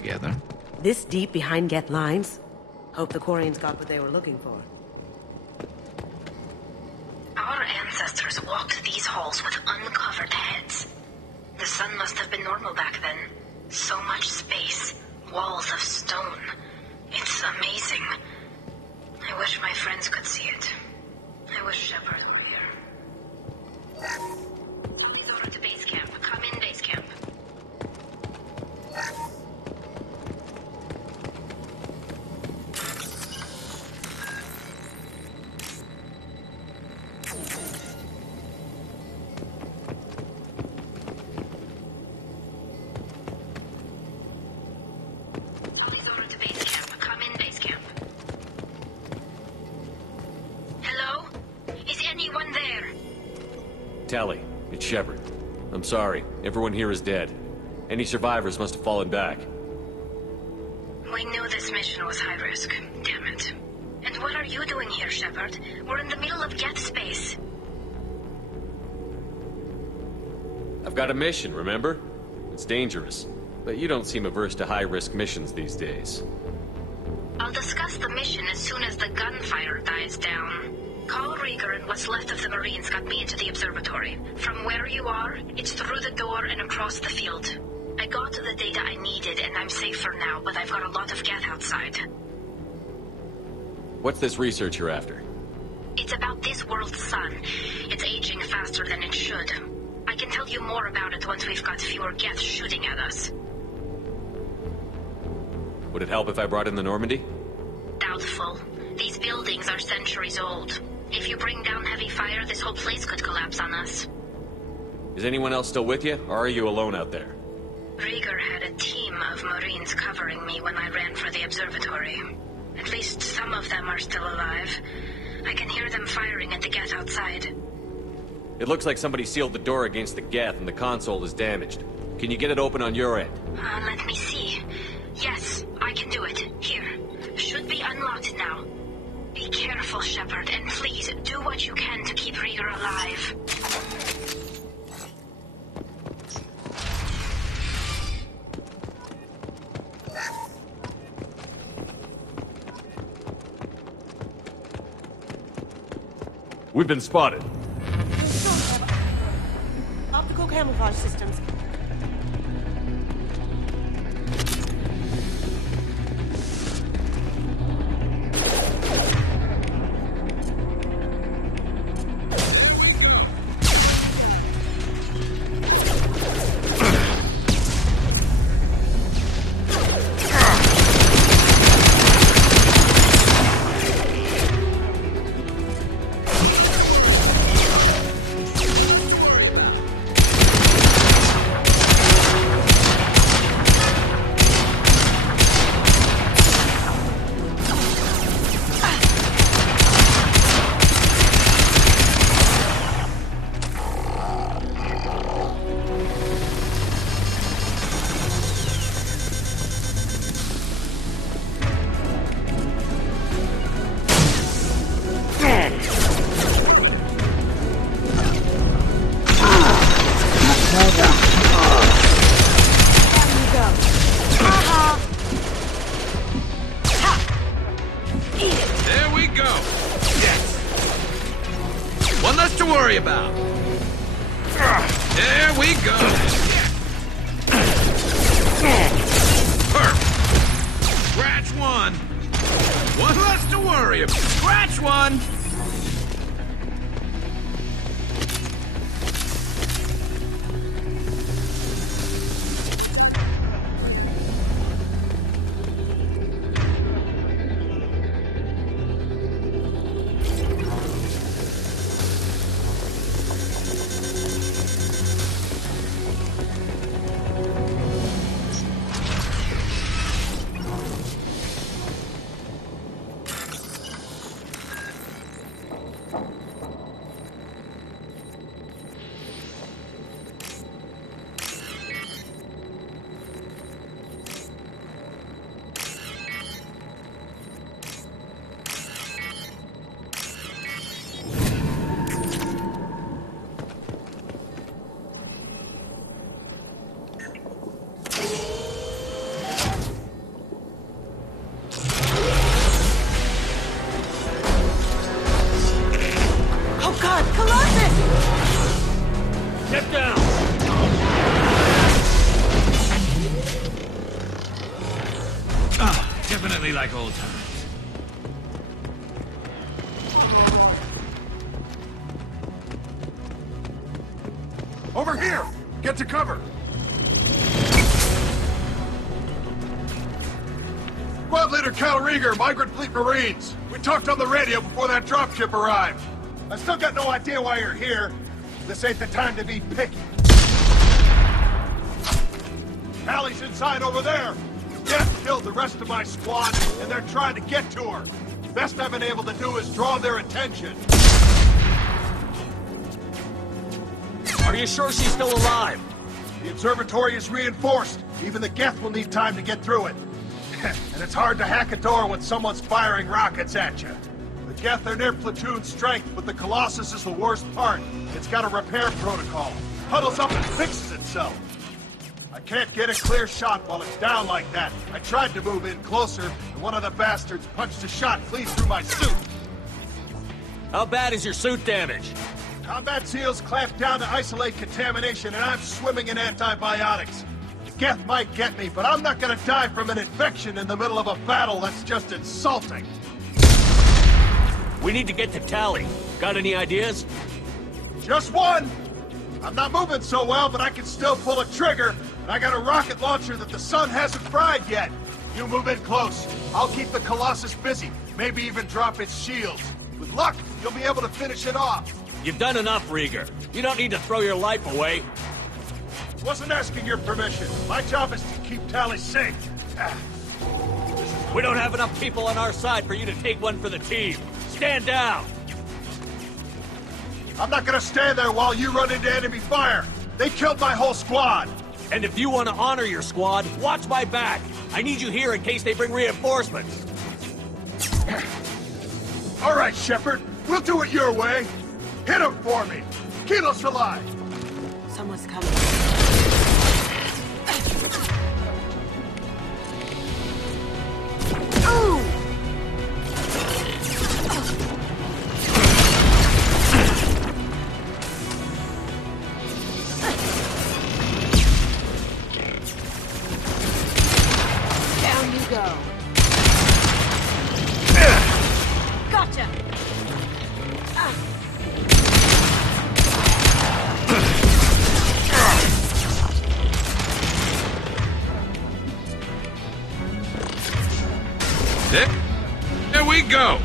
together. This deep behind Geth lines? Hope the Quarians got what they were looking for. Our ancestors walked these halls with uncovered heads. The sun must have been normal back then. So much space, walls of stone. It's amazing. I wish my friends could see it. I wish Shepard were here. Charlie's order to base camp. Come in, base camp. Charlie's order to base camp. Come in, base camp. Hello? Is anyone there? Tali, it's Shepard. I'm sorry. Everyone here is dead. Any survivors must have fallen back. We knew this mission was high risk. Damn it. And what are you doing here, Shepard? We're in the middle of Geth space. I've got a mission, remember? It's dangerous. But you don't seem averse to high-risk missions these days. I'll discuss the mission as soon as the gunfire dies down. Call Rieger and what's left of the Marines got me into the observatory. From where you are, it's through the door and across the field. I got the data I needed and I'm safe for now, but I've got a lot of Geth outside. What's this research you're after? It's about this world's sun. It's aging faster than it should. I can tell you more about it once we've got fewer Geth shooting at us. Would it help if I brought in the Normandy? Doubtful. These buildings are centuries old. If you bring down heavy fire, this whole place could collapse on us. Is anyone else still with you, or are you alone out there? Rieger had a team of Marines covering me when I ran for the observatory. At least some of them are still alive. I can hear them firing at the Geth outside. It looks like somebody sealed the door against the Geth and the console is damaged. Can you get it open on your end? Let me see. Yes, I can do it. Here. Should be unlocked now. Be careful, Shepard, and please do what you can to keep Rieger alive. We've been spotted. Optical camouflage systems. like old times. Over here! Get to cover! Squad Leader Cal Rieger, Migrant Fleet Marines. We talked on the radio before that dropship arrived. I still got no idea why you're here. This ain't the time to be picky. Allie's inside over there. Death killed the rest of my squad, and they're trying to get to her. Best I've been able to do is draw their attention. Are you sure she's still alive? The observatory is reinforced. Even the Geth will need time to get through it. And it's hard to hack a door when someone's firing rockets at you. The Geth are near platoon strength, but the Colossus is the worst part. It's got a repair protocol. Huddles up and fixes itself. I can't get a clear shot while it's down like that. I tried to move in closer, and one of the bastards punched a shot clean through my suit. How bad is your suit damaged? Combat SEALs clamped down to isolate contamination, and I'm swimming in antibiotics. The Geth might get me, but I'm not gonna die from an infection in the middle of a battle. That's just insulting. We need to get to Tali. Got any ideas? Just one! I'm not moving so well, but I can still pull a trigger, and I got a rocket launcher that the sun hasn't fried yet. You move in close. I'll keep the Colossus busy, maybe even drop its shields. With luck, you'll be able to finish it off. You've done enough, Rieger. You don't need to throw your life away. Wasn't asking your permission. My job is to keep Tali safe. We don't have enough people on our side for you to take one for the team. Stand down! I'm not gonna stand there while you run into enemy fire. They killed my whole squad. And if you want to honor your squad, watch my back. I need you here in case they bring reinforcements. All right, Shepard. We'll do it your way. Hit him for me. Kilos alive. Someone's coming. Ooh! Down you go. Gotcha! There we go!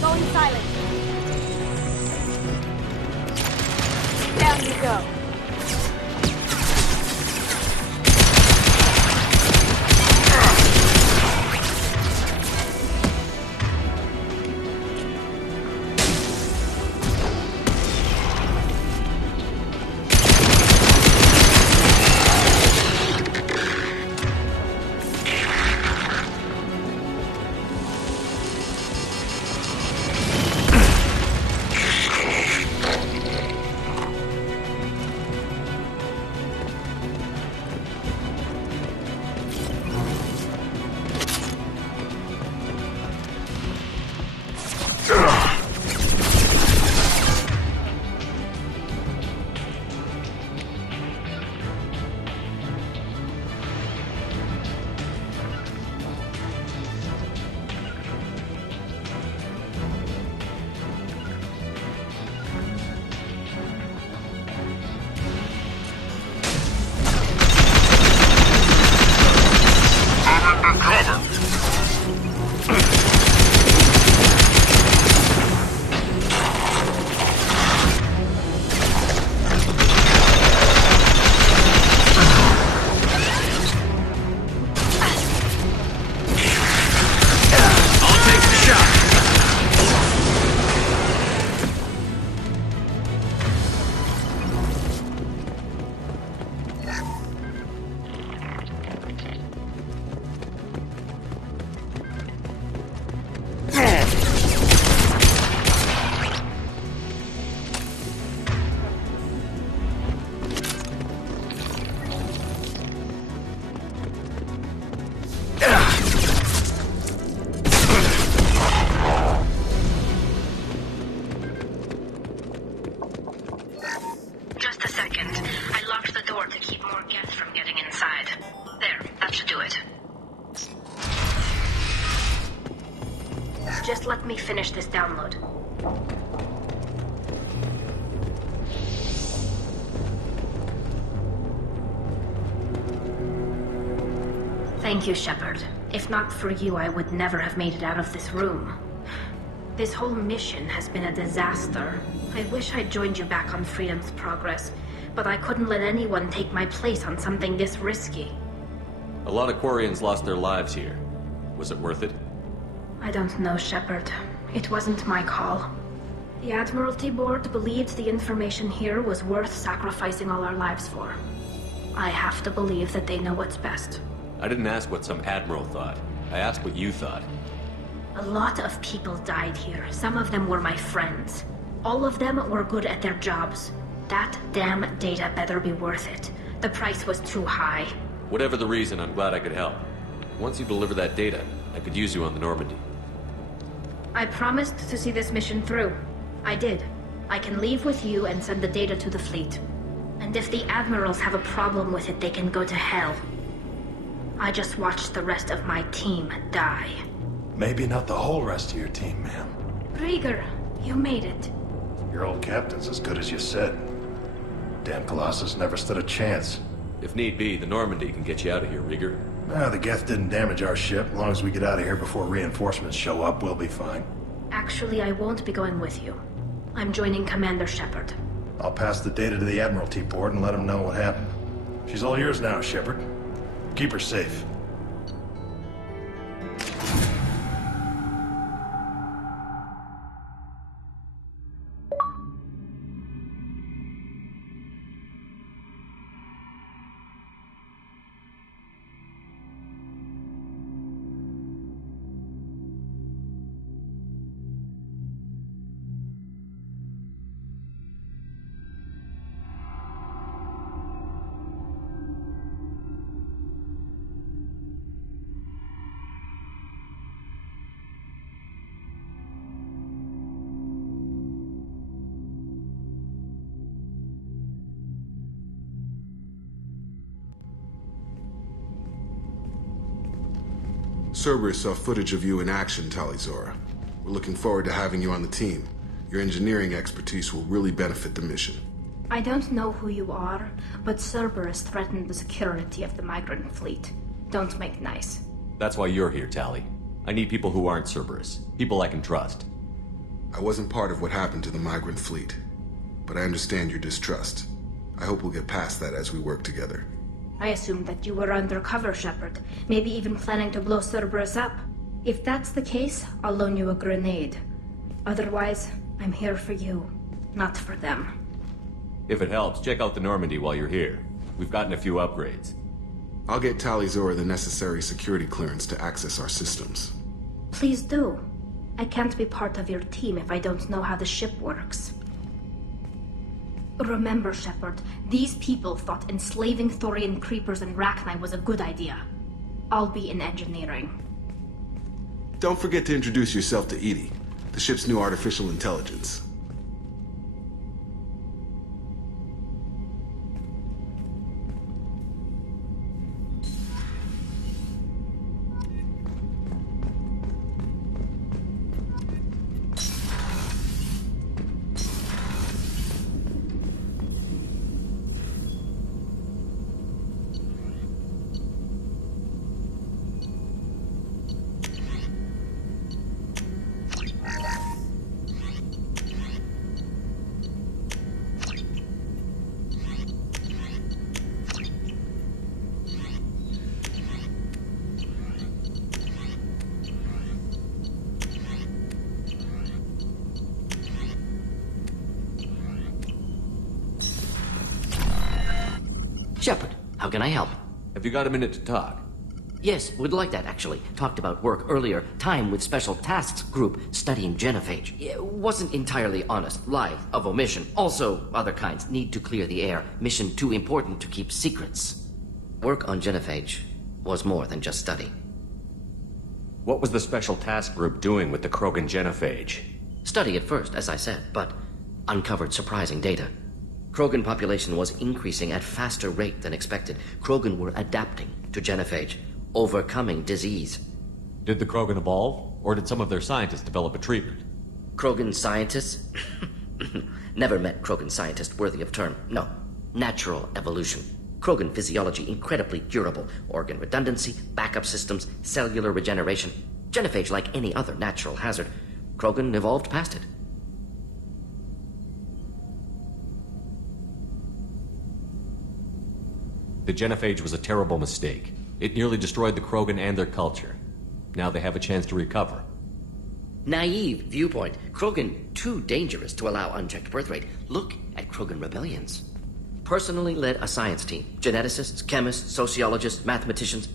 Going silent. Down you go. finish this download. Thank you, Shepard. If not for you, I would never have made it out of this room. This whole mission has been a disaster. I wish I'd joined you back on Freedom's Progress, but I couldn't let anyone take my place on something this risky. A lot of Quarians lost their lives here. Was it worth it? I don't know, Shepard. It wasn't my call. The Admiralty Board believed the information here was worth sacrificing all our lives for. I have to believe that they know what's best. I didn't ask what some admiral thought. I asked what you thought. A lot of people died here. Some of them were my friends. All of them were good at their jobs. That damn data better be worth it. The price was too high. Whatever the reason, I'm glad I could help. Once you deliver that data, I could use you on the Normandy. I promised to see this mission through. I did. I can leave with you and send the data to the fleet. And if the admirals have a problem with it, they can go to hell. I just watched the rest of my team die. Maybe not the whole rest of your team, ma'am. Rieger, you made it. Your old captain's as good as you said. Damn Colossus never stood a chance. If need be, the Normandy can get you out of here, Rieger. The Geth didn't damage our ship. As long as we get out of here before reinforcements show up, we'll be fine. Actually, I won't be going with you. I'm joining Commander Shepard. I'll pass the data to the Admiralty Board and let them know what happened. She's all yours now, Shepard. Keep her safe. Cerberus saw footage of you in action, Tali'Zorah. We're looking forward to having you on the team. Your engineering expertise will really benefit the mission. I don't know who you are, but Cerberus threatened the security of the migrant fleet. Don't make nice. That's why you're here, Tali. I need people who aren't Cerberus. People I can trust. I wasn't part of what happened to the migrant fleet, but I understand your distrust. I hope we'll get past that as we work together. I assumed that you were undercover, Shepard. Maybe even planning to blow Cerberus up. If that's the case, I'll loan you a grenade. Otherwise, I'm here for you, not for them. If it helps, check out the Normandy while you're here. We've gotten a few upgrades. I'll get Tali'Zorah the necessary security clearance to access our systems. Please do. I can't be part of your team if I don't know how the ship works. Remember, Shepard, these people thought enslaving Thorian creepers and Rachni was a good idea. I'll be in engineering. Don't forget to introduce yourself to EDI, the ship's new artificial intelligence. Shepard, how can I help? Have you got a minute to talk? Yes, would like that, actually. Talked about work earlier. Time with Special Tasks Group studying genophage. It wasn't entirely honest. Lie of omission. Also, other kinds. Need to clear the air. Mission too important to keep secrets. Work on genophage was more than just study. What was the Special Task Group doing with the Krogan genophage? Study at first, as I said, but uncovered surprising data. Krogan population was increasing at faster rate than expected. Krogan were adapting to genophage, overcoming disease. Did the Krogan evolve? Or did some of their scientists develop a treatment? Krogan scientists? Never met Krogan scientist worthy of term. No. Natural evolution. Krogan physiology incredibly durable. Organ redundancy, backup systems, cellular regeneration. Genophage like any other natural hazard. Krogan evolved past it. The genophage was a terrible mistake. It nearly destroyed the Krogan and their culture. Now they have a chance to recover. Naive viewpoint. Krogan too dangerous to allow unchecked birth rate. Look at Krogan rebellions. Personally led a science team. Geneticists, chemists, sociologists, mathematicians.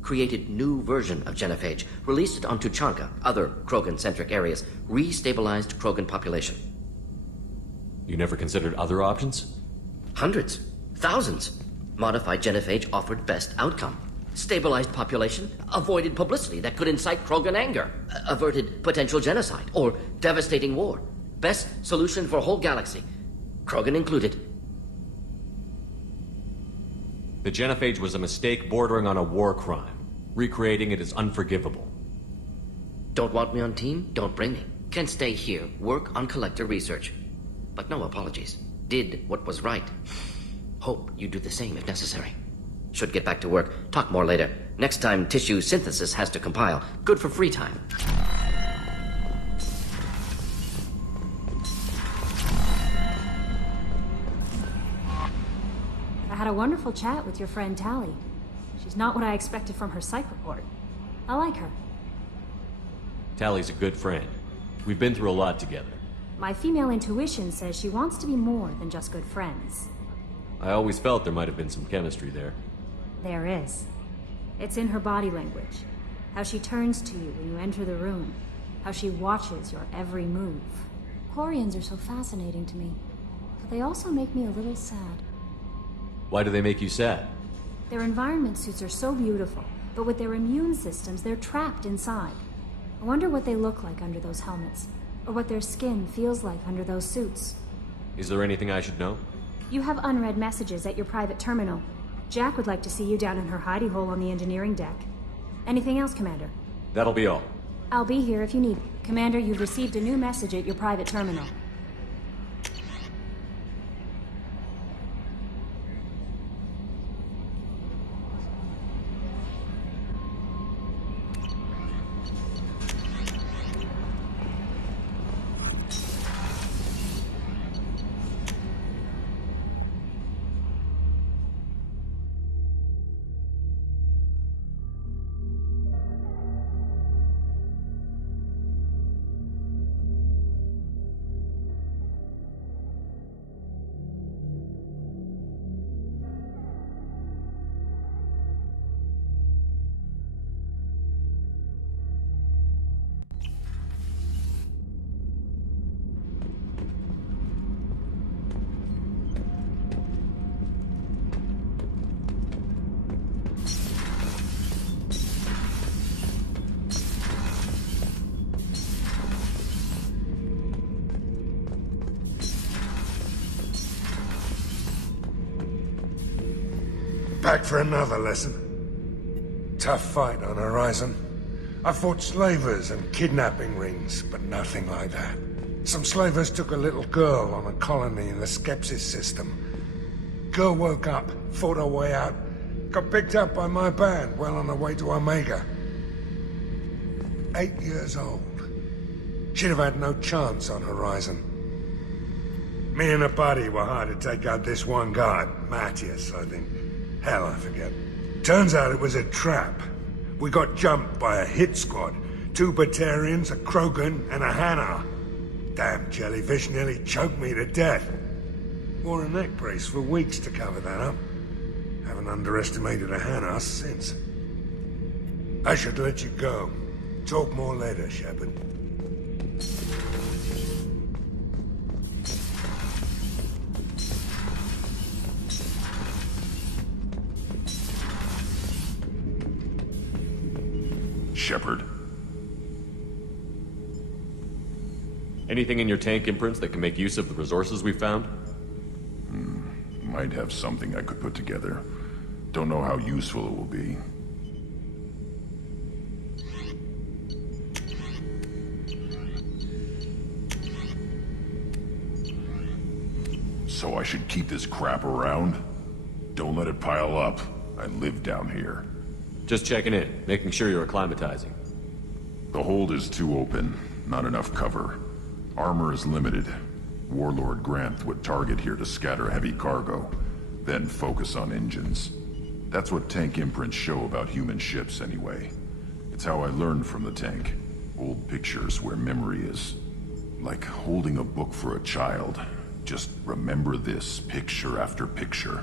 Created new version of genophage. Released it on Tuchanka, other Krogan-centric areas. Restabilized Krogan population. You never considered other options? Hundreds. Thousands. Modified genophage offered best outcome. Stabilized population, avoided publicity that could incite Krogan anger, averted potential genocide, or devastating war. Best solution for whole galaxy. Krogan included. The genophage was a mistake bordering on a war crime. Recreating it is unforgivable. Don't want me on team? Don't bring me. Can stay here, work on collector research. But no apologies. Did what was right. Hope you do the same if necessary. Should get back to work. Talk more later. Next time, tissue synthesis has to compile. Good for free time. I had a wonderful chat with your friend Tali. She's not what I expected from her psych report. I like her. Tali's a good friend. We've been through a lot together. My female intuition says she wants to be more than just good friends. I always felt there might have been some chemistry there. There is. It's in her body language. How she turns to you when you enter the room. How she watches your every move. Quarians are so fascinating to me, but they also make me a little sad. Why do they make you sad? Their environment suits are so beautiful, but with their immune systems, they're trapped inside. I wonder what they look like under those helmets, or what their skin feels like under those suits. Is there anything I should know? You have unread messages at your private terminal. Jack would like to see you down in her hidey hole on the engineering deck. Anything else, Commander? That'll be all. I'll be here if you need. Commander, you've received a new message at your private terminal. Back for another lesson. Tough fight on Horizon. I fought slavers and kidnapping rings, but nothing like that. Some slavers took a little girl on a colony in the Skepsis system. Girl woke up, fought her way out, got picked up by my band well on her way to Omega. 8 years old. She'd have had no chance on Horizon. Me and a buddy were hired to take out this one guard, Matthias, I think. Hell, I forget. Turns out it was a trap. We got jumped by a hit squad. 2 Batarians, a Krogan, and a Hanar. Damn jellyfish nearly choked me to death. Wore a neck brace for weeks to cover that up. Haven't underestimated a Hanar since. I should let you go. Talk more later, Shepard. Shepard. Anything in your tank imprints that can make use of the resources we found? Might have something I could put together. Don't know how useful it will be. So I should keep this crap around? Don't let it pile up. I live down here. Just checking in, making sure you're acclimatizing. The hold is too open. Not enough cover. Armor is limited. Warlord Granth would target here to scatter heavy cargo, then focus on engines. That's what tank imprints show about human ships, anyway. It's how I learned from the tank. Old pictures where memory is. Like holding a book for a child. Just remember this, picture after picture.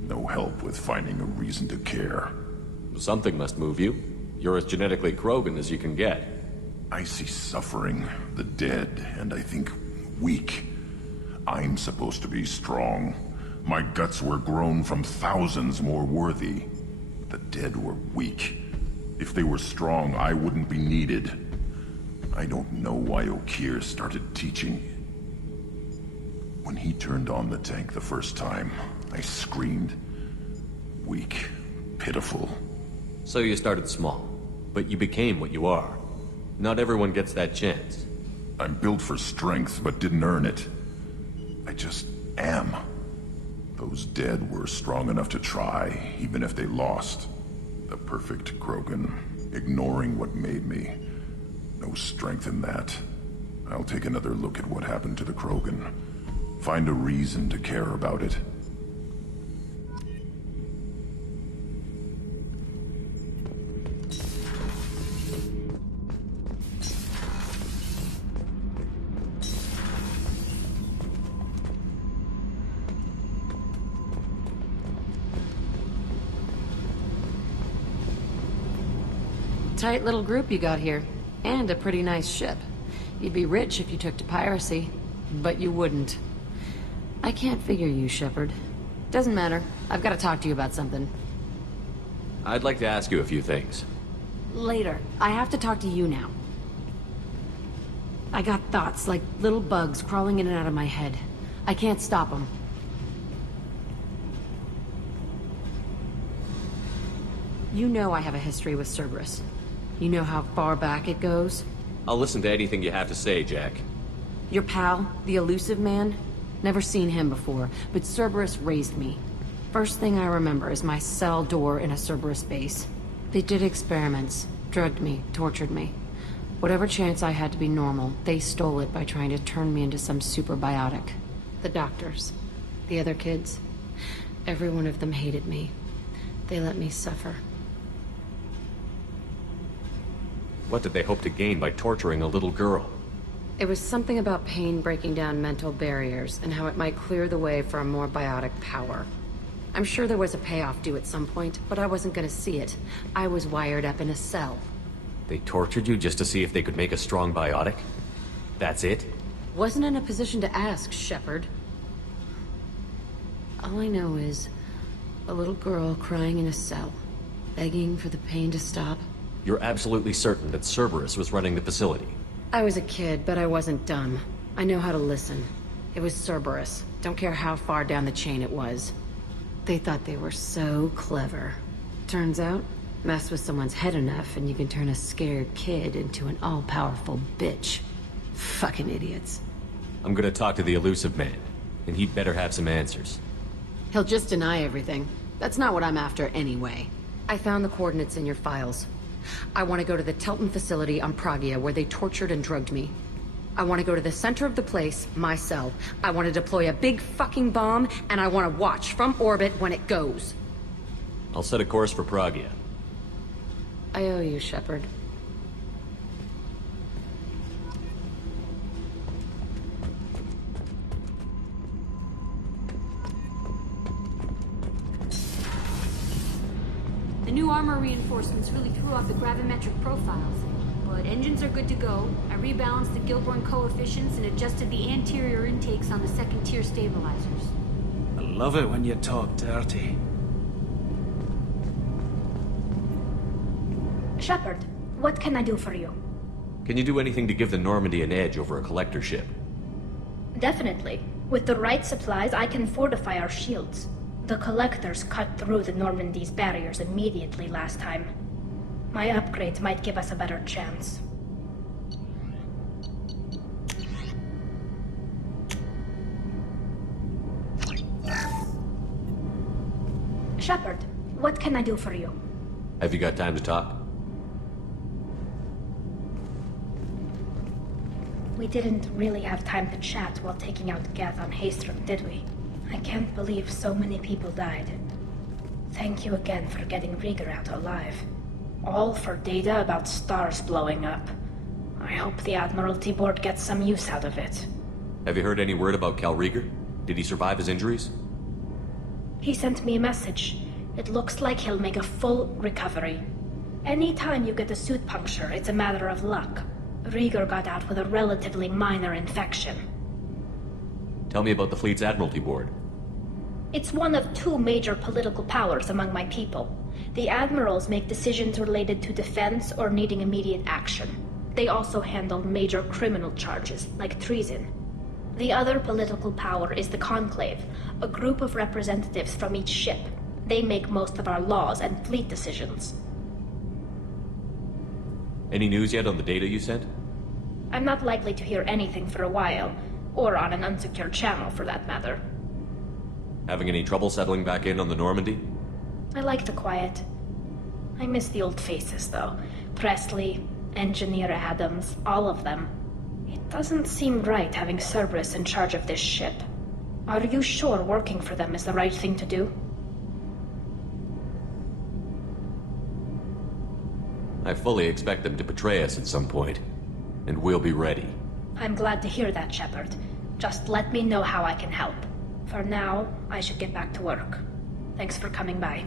No help with finding a reason to care. Something must move you. You're as genetically Krogan as you can get. I see suffering, the dead, and I think weak. I'm supposed to be strong. My guts were grown from thousands more worthy. The dead were weak. If they were strong, I wouldn't be needed. I don't know why Okeer started teaching. When he turned on the tank the first time, I screamed. Weak, pitiful. So you started small, but you became what you are. Not everyone gets that chance. I'm built for strength, but didn't earn it. I just am. Those dead were strong enough to try, even if they lost. The perfect Krogan, ignoring what made me. No strength in that. I'll take another look at what happened to the Krogan. Find a reason to care about it. Tight little group you got here. And a pretty nice ship. You'd be rich if you took to piracy. But you wouldn't. I can't figure you, Shepard. Doesn't matter. I've got to talk to you about something. I'd like to ask you a few things. Later. I have to talk to you now. I got thoughts like little bugs crawling in and out of my head. I can't stop them. You know I have a history with Cerberus. You know how far back it goes? I'll listen to anything you have to say, Jack. Your pal, the Elusive Man? Never seen him before, but Cerberus raised me. First thing I remember is my cell door in a Cerberus base. They did experiments, drugged me, tortured me. Whatever chance I had to be normal, they stole it by trying to turn me into some super biotic. The doctors, the other kids, every one of them hated me. They let me suffer. What did they hope to gain by torturing a little girl? It was something about pain breaking down mental barriers and how it might clear the way for a more biotic power. I'm sure there was a payoff due at some point, but I wasn't gonna see it. I was wired up in a cell. They tortured you just to see if they could make a strong biotic? That's it? Wasn't in a position to ask, Shepard. All I know is a little girl crying in a cell, begging for the pain to stop. You're absolutely certain that Cerberus was running the facility? I was a kid, but I wasn't dumb. I know how to listen. It was Cerberus. Don't care how far down the chain it was. They thought they were so clever. Turns out, mess with someone's head enough and you can turn a scared kid into an all-powerful bitch. Fucking idiots. I'm gonna talk to the Elusive Man, and he'd better have some answers. He'll just deny everything. That's not what I'm after anyway. I found the coordinates in your files. I want to go to the Telton facility on Pragia where they tortured and drugged me. I want to go to the center of the place, my cell. I want to deploy a big fucking bomb, and I want to watch from orbit when it goes. I'll set a course for Pragia. I owe you, Shepard. The new armor reinforcements really threw off the gravimetric profiles. But engines are good to go. I rebalanced the Gilborn coefficients and adjusted the anterior intakes on the second-tier stabilizers. I love it when you talk dirty. Shepard, what can I do for you? Can you do anything to give the Normandy an edge over a collector ship? Definitely. With the right supplies, I can fortify our shields. The Collectors cut through the Normandy's barriers immediately last time. My upgrades might give us a better chance. Shepard, what can I do for you? Have you got time to talk? We didn't really have time to chat while taking out Geth on Haestrom, did we? I can't believe so many people died. Thank you again for getting Rieger out alive. All for data about stars blowing up. I hope the Admiralty Board gets some use out of it. Have you heard any word about Cal Rieger? Did he survive his injuries? He sent me a message. It looks like he'll make a full recovery. Anytime you get a suit puncture, it's a matter of luck. Rieger got out with a relatively minor infection. Tell me about the fleet's Admiralty Board. It's one of two major political powers among my people. The admirals make decisions related to defense or needing immediate action. They also handle major criminal charges, like treason. The other political power is the Conclave, a group of representatives from each ship. They make most of our laws and fleet decisions. Any news yet on the data you sent? I'm not likely to hear anything for a while, or on an unsecured channel for that matter. Having any trouble settling back in on the Normandy? I like the quiet. I miss the old faces, though. Presley, Engineer Adams, all of them. It doesn't seem right having Cerberus in charge of this ship. Are you sure working for them is the right thing to do? I fully expect them to betray us at some point, and we'll be ready. I'm glad to hear that, Shepard. Just let me know how I can help. For now, I should get back to work. Thanks for coming by.